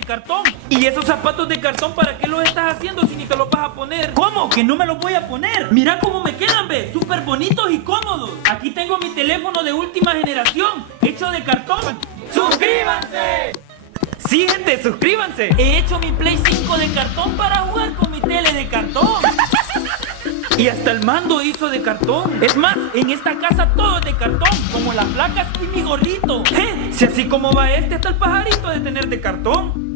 de cartón. ¿Y esos zapatos de cartón para qué los estás haciendo si ni te los vas a poner? ¿Cómo? ¿Que no me los voy a poner? Mira cómo me quedan, ve, súper bonitos y cómodos. Aquí tengo mi teléfono de última generación, hecho de cartón. ¡Suscríbanse! Sí, gente, suscríbanse. He hecho mi Play 5 de cartón para jugar con mi tele de cartón. Y hasta el mando hizo de cartón. Es más, en esta casa todo es de cartón, como las placas y mi gorrito. Si así como va este, hasta el pajarito de tener de cartón.